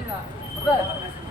哪？